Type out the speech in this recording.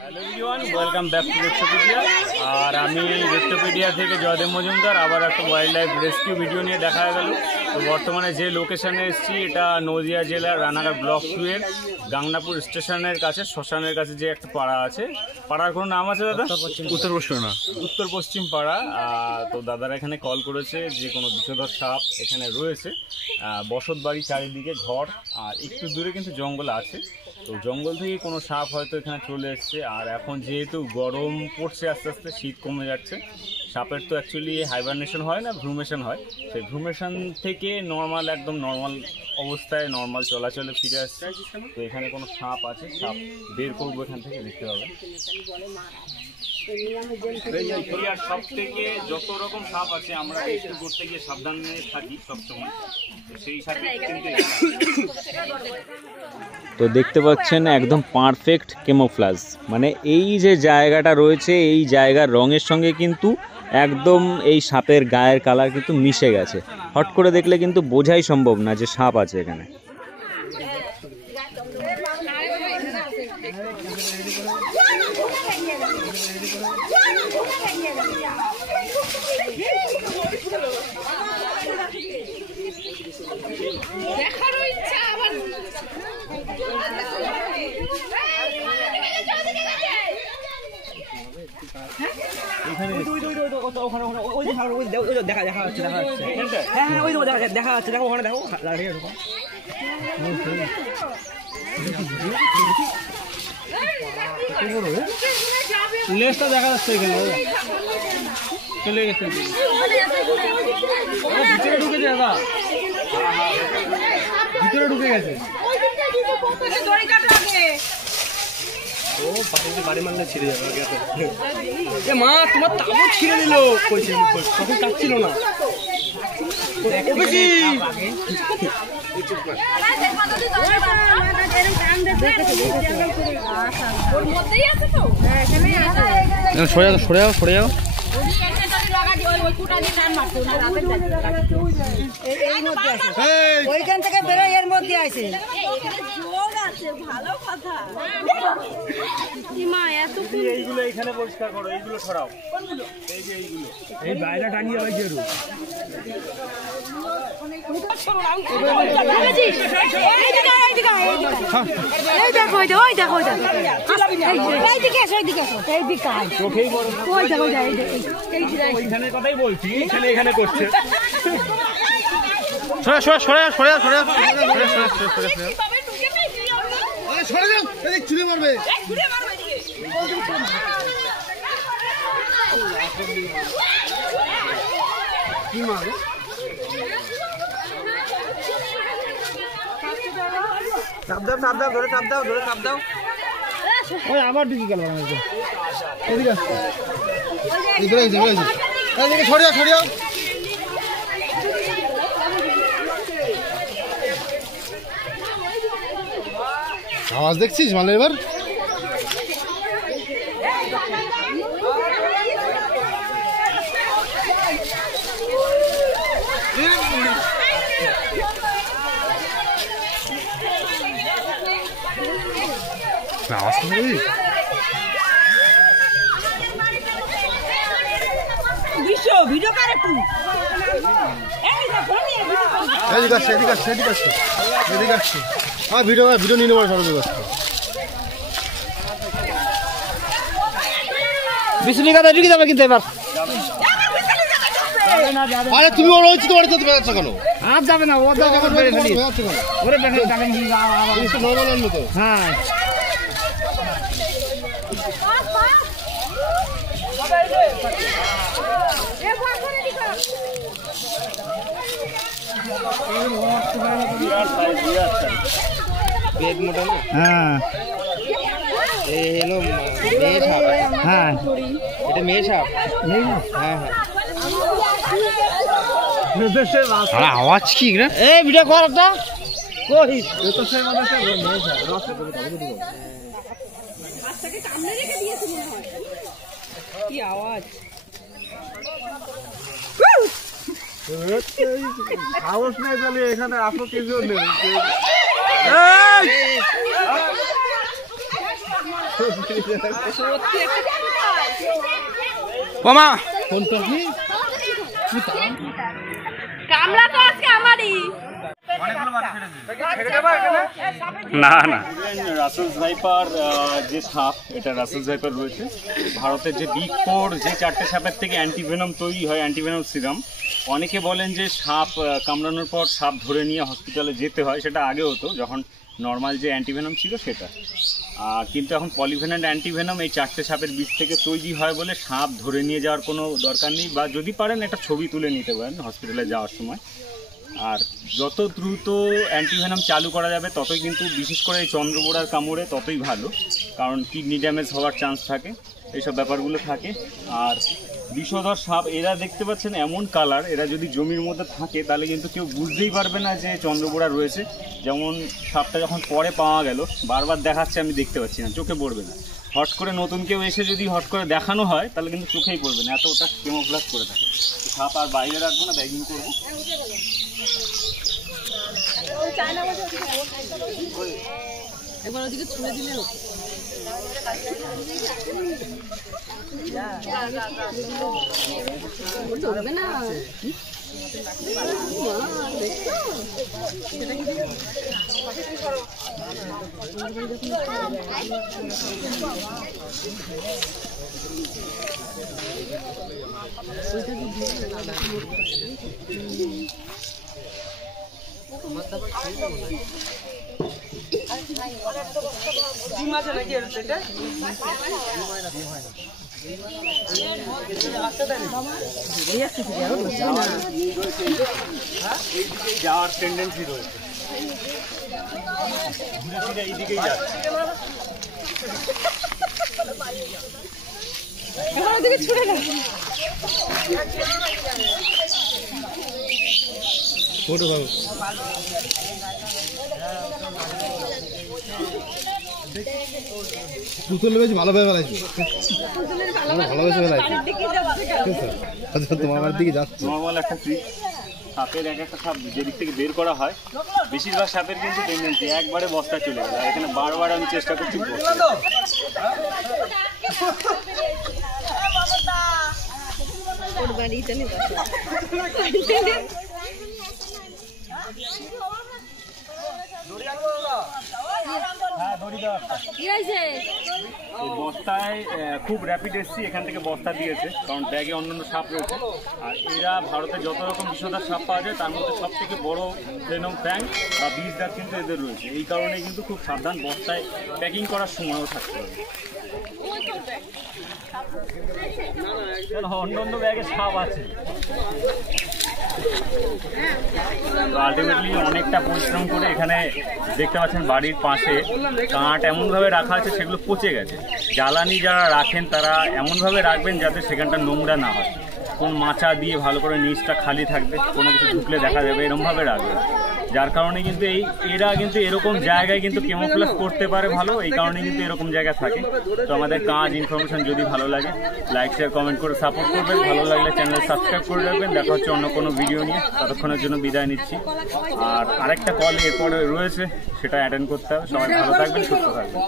Hello everyone, welcome back to Restopedia. আর আমি Restopedia থেকে জয়দেব মজুমদার আবার একটা ওয়াইল্ড লাইফ রেস্কিউ ভিডিও নিয়ে দেখা গেল। তো বর্তমানে যে লোকেশানে এসেছি এটা নদিয়া জেলার রানাঘাট ব্লক 2 এর গাংনাপুর স্টেশনের কাছে, শ্মশানের কাছে যে একটা পাড়া আছে। পাড়ার কোনো নাম আছে দাদা? উত্তর পশ্চিম পাড়া। তো দাদারা এখানে কল করেছে যে কোনো বিষধর সাপ এখানে রয়েছে। বসত বাড়ি চারিদিকে ঘর, আর একটু দূরে কিন্তু জঙ্গল আছে। তো জঙ্গল থেকে কোনো সাপ হয়তো এখানে চলে এসছে। আর এখন যেহেতু গরম পড়ছে, আস্তে আস্তে শীত কমে যাচ্ছে, সাপের তো অ্যাকচুয়ালি হাইবারনেশন হয় না, ভ্রুমেশন হয়। সেই ভ্রুমেশন থেকে একদম নর্মাল অবস্থায় নর্মাল চলাচলে ফিরে আসছে। তো এখানে কোনো সাপ আছে, সাপ বের করবো এখান থেকে, দেখতে হবে। আর সব থেকে যত রকম সাপ আছে আমরা রেস্কিউ করতে গিয়ে সাবধানে থাকি সবসময়, সেই সাথে কিন্তু। তো দেখতে পাচ্ছেন একদম পারফেক্ট কেমোফ্লাজ, মানে এই যে জায়গাটা রয়েছে এই জায়গার রঙের সঙ্গে কিন্তু একদম এই সাপের গায়ের কালার কিন্তু মিশে গেছে। হট করে দেখলে কিন্তু বোঝাই সম্ভব না যে সাপ আছে এখানে। লেজটা দেখা যাচ্ছে এখানে, চলে গেছে ভিতরে ঢুকে দাদা, ভিতরে ঢুকে গেছে। ও বাড়ি মারলে ছিঁড়ে যাবে। মা তোমার তাবু ছিঁড়ে দিল, তখন কাটছিল না। সরে যাও। ওইখান থেকে বেরোয়, এর মধ্যে আছে। ভালো কথা, এইগুলো এখানে পরিষ্কার করো, এইগুলো ছড়াও। এই যে এইগুলো, এই বাইরে টানিয়ে রাখি। ওইখানের কথাই বলছি, এখানে করছে। চুরি মারবে। কি মারবে? চাপ দাও, ধরে চাপ দাও। ওই আমার দিকে গেল, এদিকে সরিয়াও। আওয়াজ দেখছিস মালে এবার? আওয়াজ শুনবি? ভিডিও করে একটু। এদিকে আসছে। হ্যাঁ, ভিডিও নিয়ে নেবো সবাই। বিষ্ণু কথা ঢুকে যাবে কিন্তু এবার। আরে তুমি ওর হচ্ছে তোমার তো বেড়াচ্ছ কেন? আর যাবে না, ও যাবে ওরে হ্যাঁ। পেট মোটা না? হ্যাঁ, এলো মেয়ে সাপ। হ্যাঁ এটা মেয়ে সাপ। হ্যাঁ। আওয়াজ কি রে? এই ভিডিও কর একটা। কই তো সেই মানুষটা মেয়ে সাপ। কি আওয়াজ! সাহস নেই তাহলে এখানে আসো কিছু নেই। মামা কামলা তো আজকে আমারই। না না, রাসেলস ভাইপার যে সাপ, এটা রাসেলস ভাইপার রয়েছে ভারতের যে বিগ ফোর, যে 4টে সাপের থেকে অ্যান্টিভেনম তৈরি হয়, অ্যান্টিভেনম সিরাম। অনেকে বলেন যে সাপ কামড়ানোর পর সাপ ধরে নিয়ে হসপিটালে যেতে হয়, সেটা আগে হতো যখন নর্মাল যে অ্যান্টিভেনম ছিল সেটা। কিন্তু এখন পলিভেনান্ট অ্যান্টিভেনম এই 4টে সাপের বীজ থেকে তৈরি হয় বলে সাপ ধরে নিয়ে যাওয়ার কোনো দরকার নেই, বা যদি পারেন একটা ছবি তুলে নিতে পারেন হসপিটালে যাওয়ার সময়। আর যত দ্রুত অ্যান্টিভেনম চালু করা যাবে ততই কিন্তু, বিশেষ করে এই চন্দ্রবোড়ার কামড়ে ততই ভালো, কারণ কিডনি ড্যামেজ হওয়ার চান্স থাকে, এইসব ব্যাপারগুলো থাকে। আর বিষধর সাপ এরা দেখতে পাচ্ছেন এমন কালার, এরা যদি জমির মধ্যে থাকে তাহলে কিন্তু কেউ বুঝতেই পারবে না যে চন্দ্রবোড়া রয়েছে। যেমন সাপটা যখন পরে পাওয়া গেল, বারবার দেখাচ্ছে আমি দেখতে পাচ্ছি না, চোখে পড়বে না। হট করে নতুন কেউ এসে যদি হট করে দেখানো হয় তাহলে কিন্তু চোখেই পড়বে না, এত ওটা কেমোফ্লাস করে থাকে। সাপ আর বাইরে রাখবো না, ব্যাগিং করবো। একবার ওদিকে ছুঁড়ে দিলে চলবে না। যাওয়ার টেন্ডেন্সি রয়েছে, এইদিকেই যাচ্ছে। ওদিকে ছুঁড়ে না। ফটো ভালো পুতুলের বেশ ভালোভাবে বেলাইছে, ভালোবেসে বেলাইছে। আচ্ছা তোমার বাড়ির দিকে যাচ্ছে। নর্মাল একটা ট্রিক, সাপের এক একটা সাপ যেদিক থেকে বের করা হয়, বেশিরভাগ সাপের কিন্তু টেন্ডেন্সি একবারে বস্তা চলে গেল। এখানে বারবার আমি চেষ্টা করছি। বস্তায় খুব র্যাপিড এসছি, এখান থেকে বস্তা দিয়েছে, কারণ ব্যাগে অন্যান্য সাপ রয়েছে। আর এরা ভারতে যত রকম বিষধর সাপ পাওয়া যায় তার মধ্যে সব থেকে বড় ভেনম ফ্যাং বা বিষ দাঁত কিন্তু এদের রয়েছে। এই কারণে কিন্তু খুব সাবধান, বস্তায় প্যাকিং করার সময়ও থাকতে হবে। অন্য অন্য ব্যাগে সাপ আছে। তো আলটিমেটলি অনেকটা পরিশ্রম করে এখানে দেখতে পাচ্ছেন বাড়ির পাশে কাঠ এমনভাবে রাখা আছে সেগুলো পচে গেছে। জ্বালানি যারা রাখেন তারা এমনভাবে রাখবেন যাতে সেখানটা নোংরা না হয়, কোন মাচা দিয়ে ভালো করে নিচটা খালি থাকবে, কোনো কিছু ঢুকলে দেখা যাবে, এরকমভাবে রাখবেন। যার কারণে কিন্তু এরা কিন্তু এরকম জায়গায় কিন্তু কেমোফ্লাস করতে পারে ভালো, এই কারণে কিন্তু এরকম জায়গায় থাকে। তো আমাদের কাজ ইনফরমেশন যদি ভালো লাগে লাইক শেয়ার কমেন্ট করে সাপোর্ট করবেন, ভালো লাগলে চ্যানেল সাবস্ক্রাইব করে রাখবেন। দেখা হচ্ছে অন্য কোনো ভিডিও নিয়ে, ততক্ষণের জন্য বিদায় নিচ্ছি। আর আরেকটা কল এরপরে রয়েছে, সেটা অ্যাটেন্ড করতে হবে। সবাই ভালো থাকবেন, সুস্থ থাকবেন।